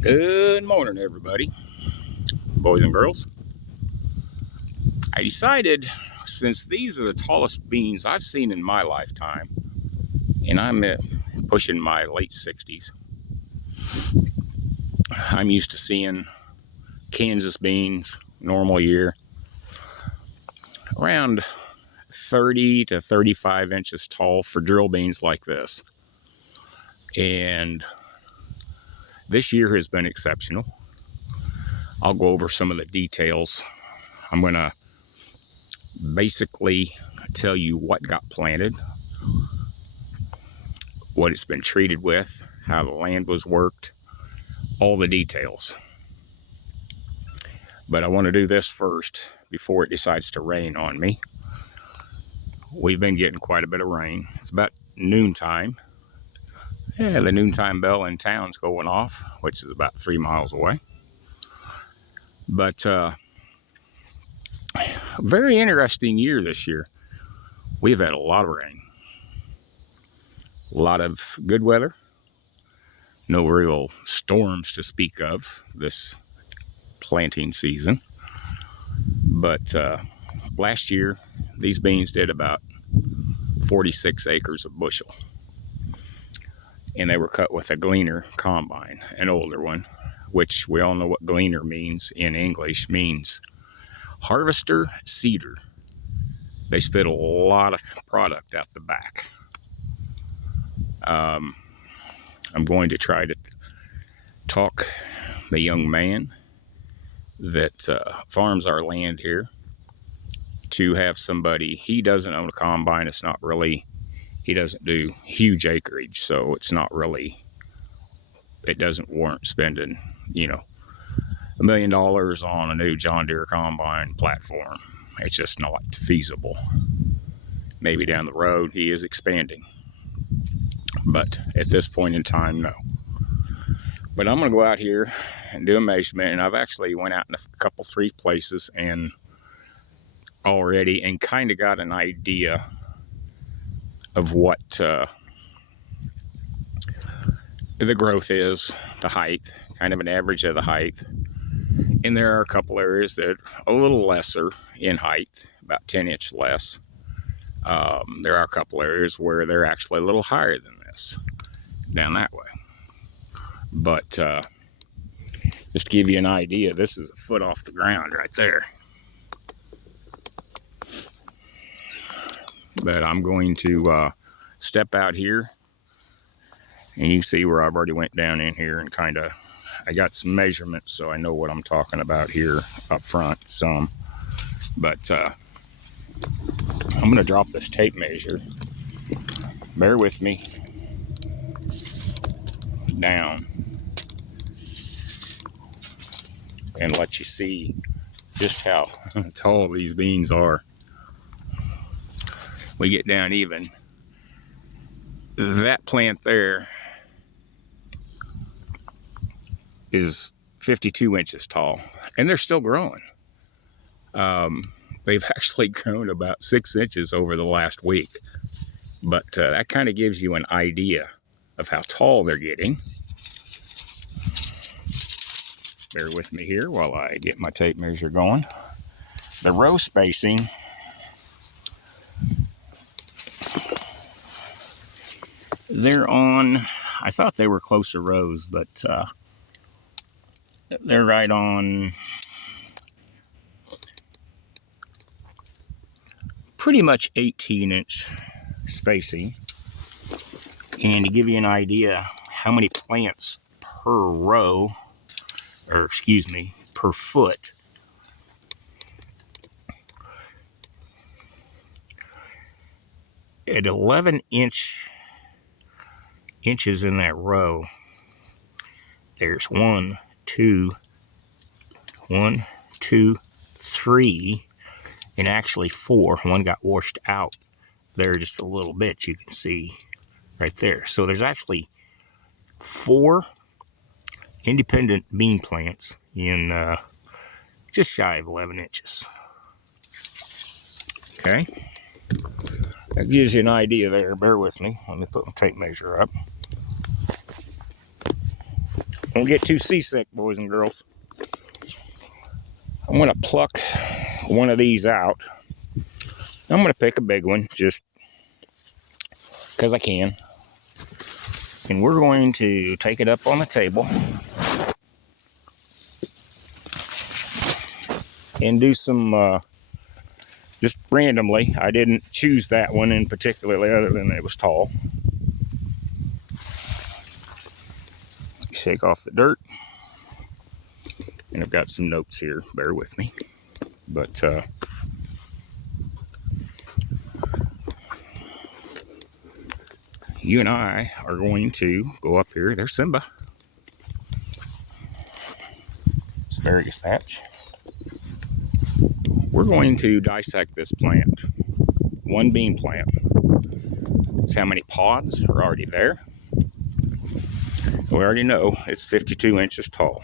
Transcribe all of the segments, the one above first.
Good morning, everybody, boys and girls. I decided, since these are the tallest beans I've seen in my lifetime, and I'm pushing my late 60s, I'm used to seeing Kansas beans, normal year, around 30 to 35 inches tall for drill beans like this. And this year has been exceptional. I'll go over some of the details. I'm going to basically tell you what got planted, what it's been treated with, how the land was worked, all the details. But I want to do this first before it decides to rain on me. We've been getting quite a bit of rain. It's about noontime. Yeah, the noontime bell in town's going off, which is about 3 miles away. But very interesting year this year. We've had a lot of rain, a lot of good weather, no real storms to speak of this planting season. But last year, these beans did about 46 acres of bushel. And they were cut with a gleaner combine, an older one, which we all know what gleaner means in English, means harvester seeder. They spit a lot of product out the back. I'm going to try to talk the young man that farms our land here to have somebody. He doesn't own a combine. It's not really, he doesn't do huge acreage, so it's not really, it doesn't warrant spending, $1 million on a new John Deere combine platform. It's just not feasible. Maybe down the road he is expanding, but at this point in time, no. But I'm going to go out here and do a measurement, and I've actually went out in a couple, 3 places and already, and kind of got an idea of what the growth is, the height, kind of an average of the height. And there are a couple areas that are a little lesser in height, about 10 inch less. There are a couple areas where they're actually a little higher than this, down that way. But just to give you an idea, this is a foot off the ground right there. But I'm going to step out here, and you see where I've already went down in here and kind of, I got some measurements, so I know what I'm talking about here up front some. But I'm going to drop this tape measure, bear with me, down, and let you see just how tall these beans are. We get down even. That plant there is 52 inches tall, and they're still growing. They've actually grown about 6 inches over the last week, but that kind of gives you an idea of how tall they're getting. Bear with me here while I get my tape measure going. The row spacing, they're on, I thought they were closer rows, but they're right on pretty much 18-inch spacing. And to give you an idea how many plants per row, or excuse me, per foot, at 11 inches in that row, there's 1, 2, 3, and actually 4. One got washed out there just a little bit, you can see right there. So there's actually 4 independent bean plants in just shy of 11 inches. Okay, that gives you an idea there. Bear with me. Let me put my tape measure up. Don't get too seasick, boys and girls. I'm going to pluck one of these out. I'm going to pick a big one just because I can. And we're going to take it up on the table and do some, just randomly. I didn't choose that one in particularly other than it was tall. Shake off the dirt. And I've got some notes here, bear with me. But you and I are going to go up here. There's Simba. Asparagus patch. We're going to dissect this plant. One bean plant. See how many pods are already there. We already know it's 52 inches tall.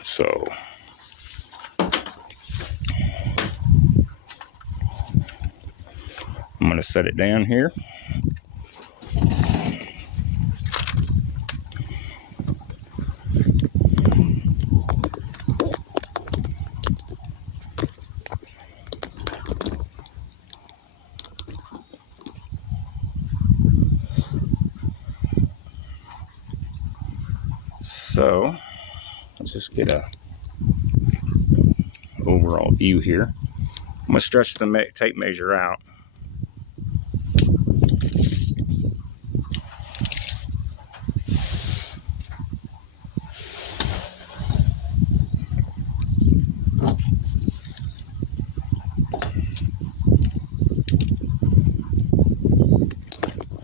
So I'm going to set it down here. So let's just get a overall view here. I'm going to stretch the tape measure out.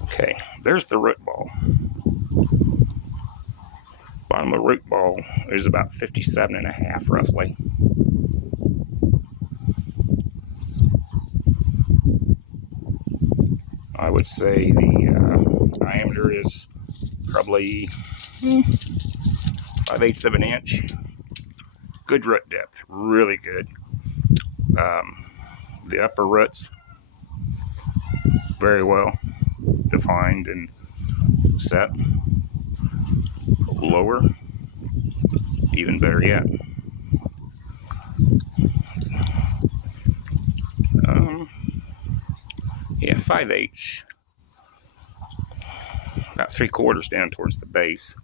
Okay, there's the root ball. Bottom of the root ball is about 57.5 roughly. I would say the diameter is probably 5/8 of an inch. Good root depth, really good. The upper roots, very well defined and set. Lower, even better yet. Yeah, 5/8. About 3/4 down towards the base.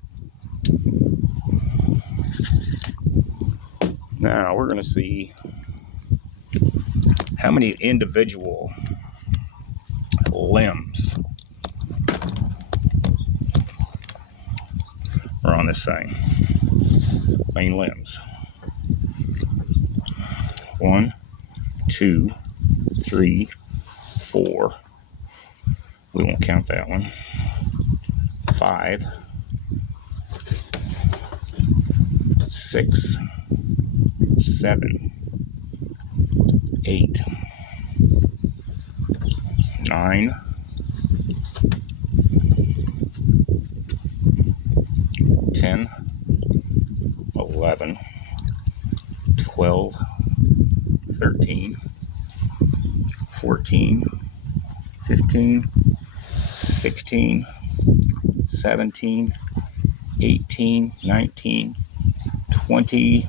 Now we're going to see how many individual limbs are on this thing. Main limbs. 1, 2, 3, 4. We won't count that one. 5, 6, 7, 8, 9, 10, 11, 12, 13, 14, 15, 16, 17, 18, 19, 20,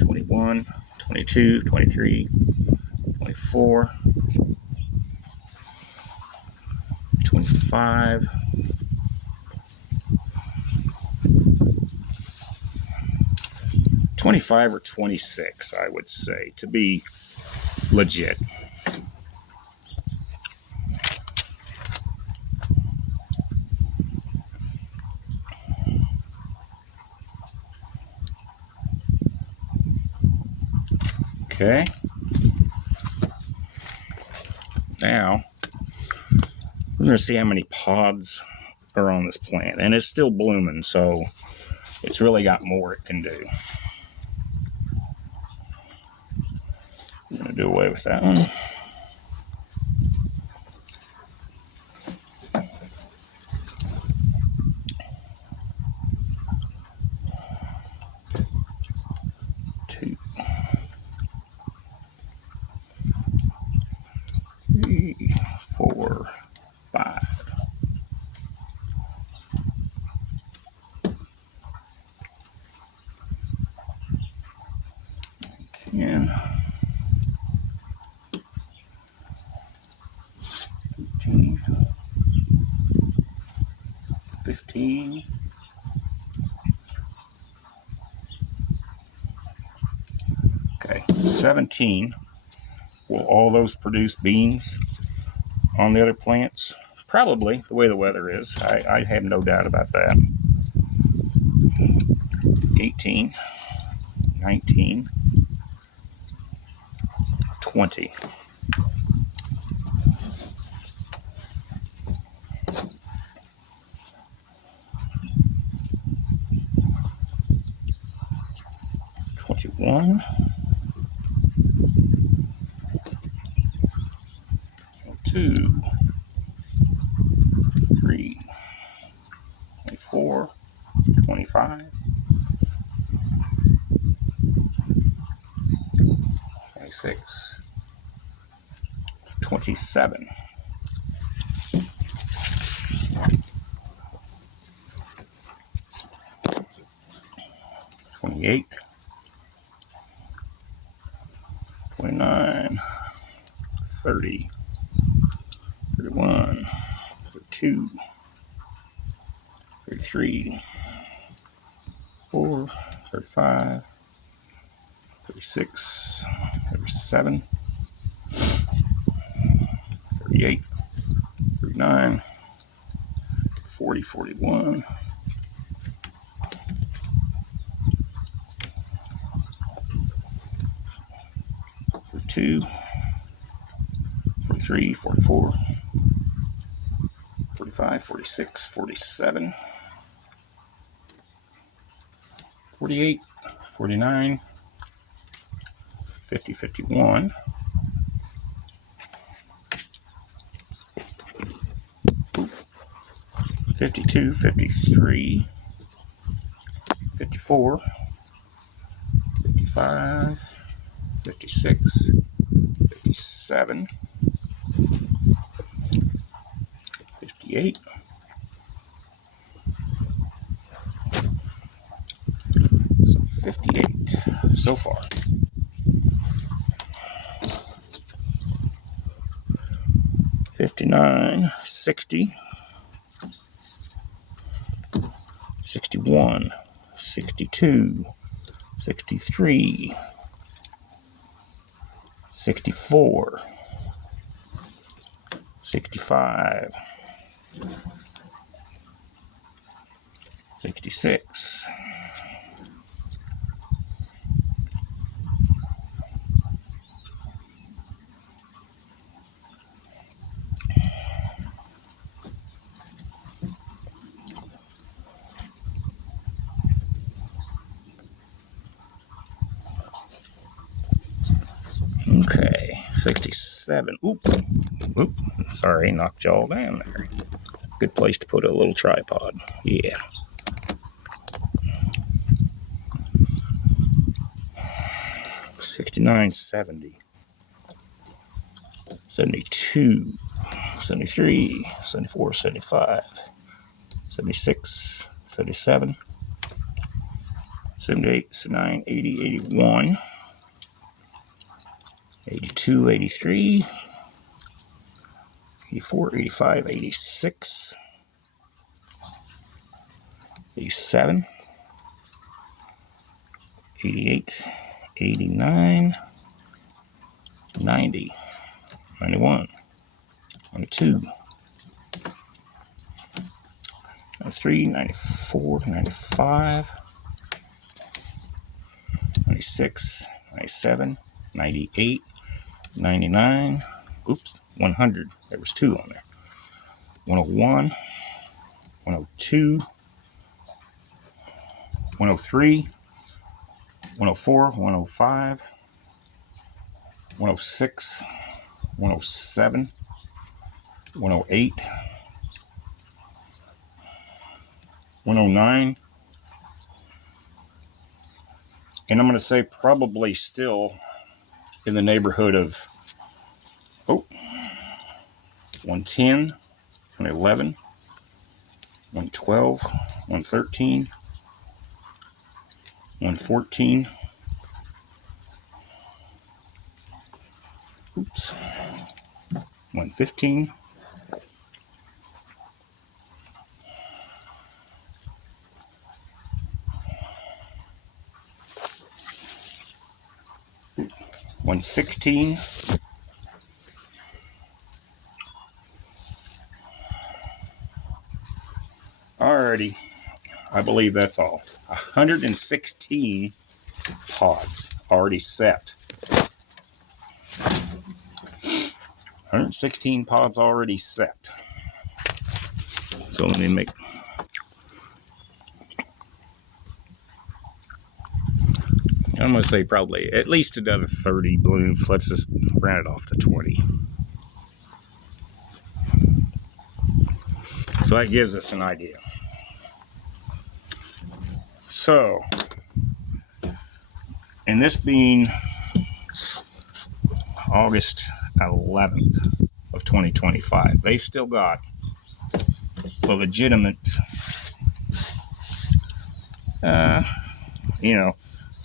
21, 22, 23, 24, 25, 25 or 26, I would say, to be legit. Okay. Now, we're going to see how many pods are on this plant. And it's still blooming, so it's really got more it can do. I'm going to do away with that one. 3, 4, 5. 10, 14, 15, 17. Will all those produce beans on the other plants? Probably, the way the weather is. I have no doubt about that. 18, 19, 20. 21, 2, 3, 24, 25, 26, 27, 28, 29, 30, 31, 32, 33, 34, 35, 36, 37, 38, 39, 40, 41, 42, 43, 44, 45, 46, 47, 48, 49, 50, 51, 52, 53, 54, 55, 56, 57, 58, so 58 so far. 59, 60, 61, 62, 63, 64, 65, 66, 67. Oop, sorry, knocked y'all down there. Good place to put a little tripod. Yeah. 69, 70, 72, 73, 74, 75, 76, 77, 78, 79, 80, 81, 82, 83, 84, 85, 86, 87, 88, 89, 90, 91, 92, 93, 94, 95, 96, 97, 98, 99, 100. There was 2 on there. 101, 102, 103, 104, 105, 106, 107, 108, 109, and I'm going to say probably still in the neighborhood of 110, 111, 112, 113, 114, oops, 115, 116, 116. I believe that's all. 116 pods already set. 116 pods already set. So let me make... I'm going to say probably at least another 30 blooms. Let's just round it off to 20. So that gives us an idea. So, and this being August 11th of 2025, they've still got a legitimate,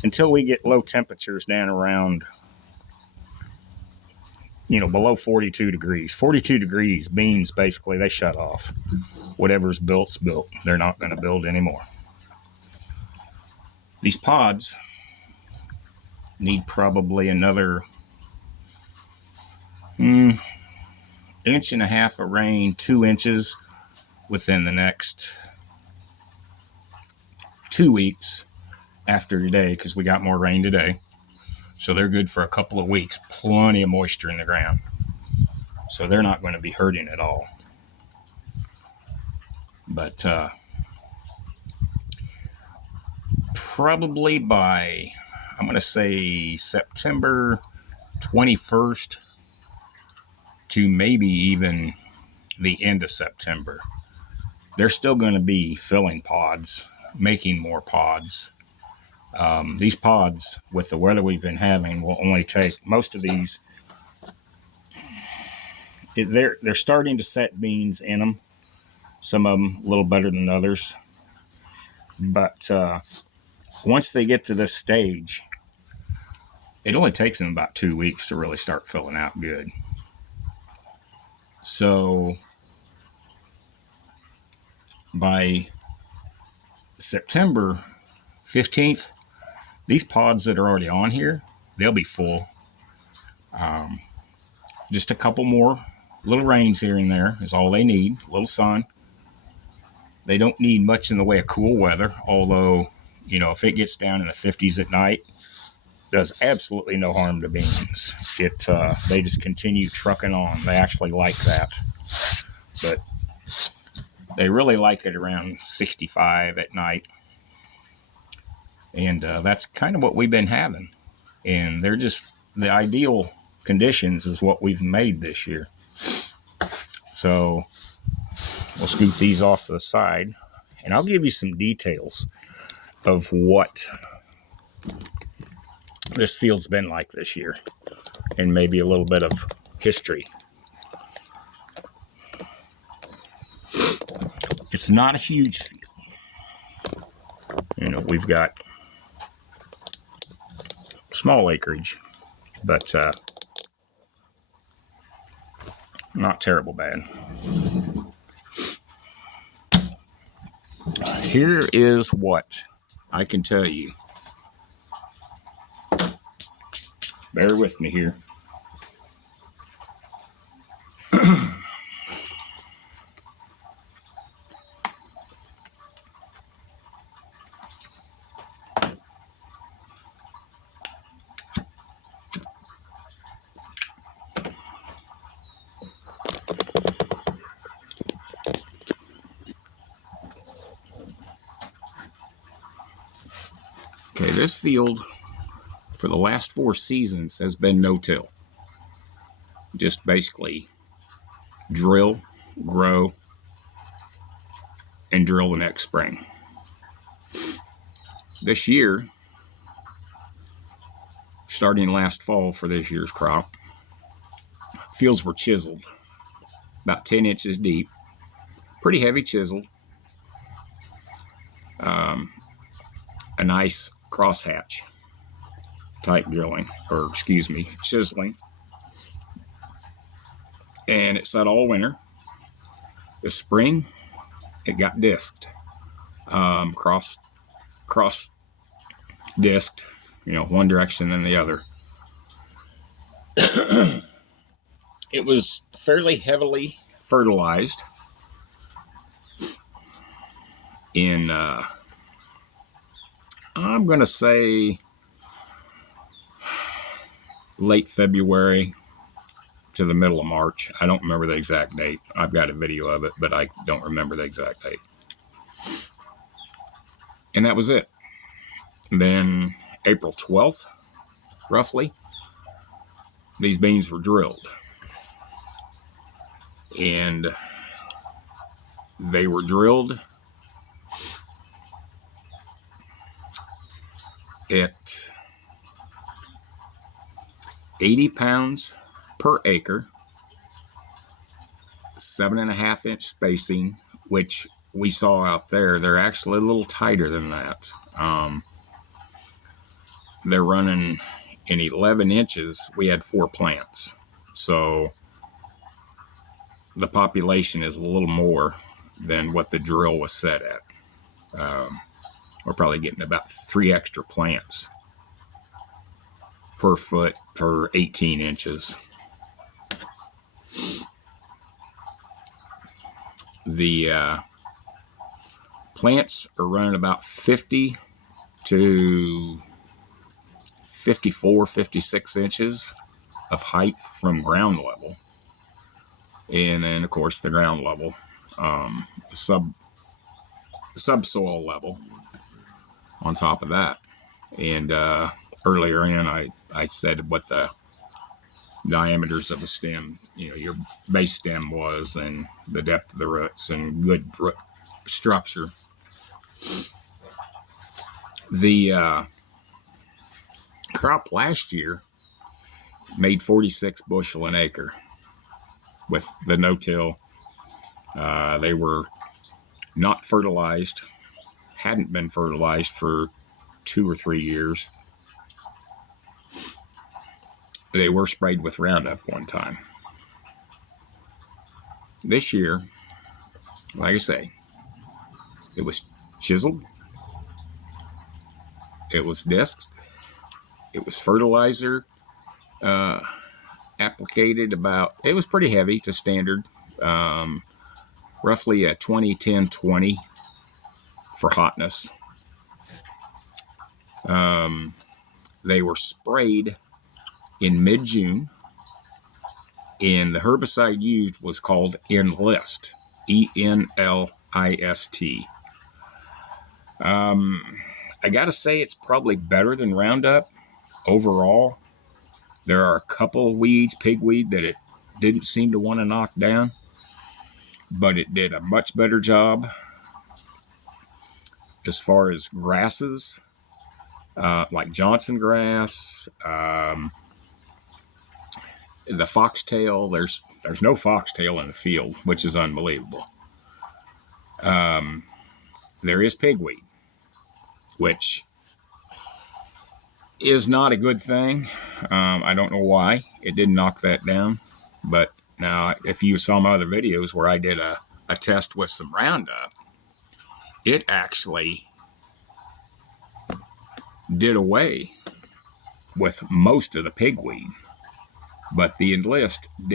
until we get low temperatures down around, below 42 degrees. 42 degrees means basically they shut off. Whatever's built's built. They're not going to build anymore. These pods need probably another inch and a half of rain, 2 inches within the next 2 weeks after today, because we got more rain today. So they're good for a couple of weeks. Plenty of moisture in the ground. So they're not going to be hurting at all. But probably by, I'm going to say September 21st to maybe even the end of September, they're still going to be filling pods, making more pods. These pods, with the weather we've been having, will only take, most of these, they're starting to set beans in them. Some of them a little better than others. But once they get to this stage, it only takes them about 2 weeks to really start filling out good. So by September 15th, these pods that are already on here, they'll be full. Just a couple more little rains here and there is all they need. A little sun. They don't need much in the way of cool weather, although, if it gets down in the 50s at night, does absolutely no harm to beans. They just continue trucking on. They actually like that. But they really like it around 65 at night. And that's kind of what we've been having. And they're just the ideal conditions is what we've made this year. So we'll scoot these off to the side, and I'll give you some details of what this field's been like this year, and maybe a little bit of history. It's not a huge field. We've got small acreage, but not terrible bad. Here is what I can tell you. Bear with me here. Okay, this field for the last 4 seasons has been no-till. Just basically drill, grow, and drill the next spring. This year, starting last fall for this year's crop, fields were chiseled. about 10 inches deep, pretty heavy chisel, a nice crosshatch type drilling, or excuse me, chiseling. And it sat all winter. The spring, it got disked, cross disked, one direction than the other. It was fairly heavily fertilized in, I'm going to say, late February to the middle of March. I don't remember the exact date. I've got a video of it, but I don't remember the exact date. And that was it. Then April 12th, roughly, these beans were drilled. And they were drilled at 80 pounds per acre, 7.5 inch spacing, which we saw out there. They're actually a little tighter than that. They're running in 11 inches. We had 4 plants. So the population is a little more than what the drill was set at. We're probably getting about 3 extra plants per foot for 18 inches. The plants are running about 50 to 54, 56 inches of height from ground level. And then, of course, the ground level, subsoil level on top of that. And earlier in, I said what the diameters of the stem, your base stem was, and the depth of the roots, and good root structure. The crop last year made 46 bushel an acre with the no-till. They were not fertilized, hadn't been fertilized for 2 or 3 years. They were sprayed with Roundup one time. This year, like I say, it was chiseled, it was disked, it was fertilizer applicated about, it was pretty heavy to standard, roughly a 20-10-20 for hotness. They were sprayed in mid-June, and the herbicide used was called Enlist, E-N-L-I-S-T. I gotta say it's probably better than Roundup overall. There are a couple weeds, pigweed, that it didn't seem to want to knock down, but it did a much better job. As far as grasses, like Johnson grass, the foxtail, there's no foxtail in the field, which is unbelievable. There is pigweed, which is not a good thing. I don't know why it didn't knock that down, but now if you saw my other videos where I did a test with some Roundup, it actually did away with most of the pigweed, but the Enlist did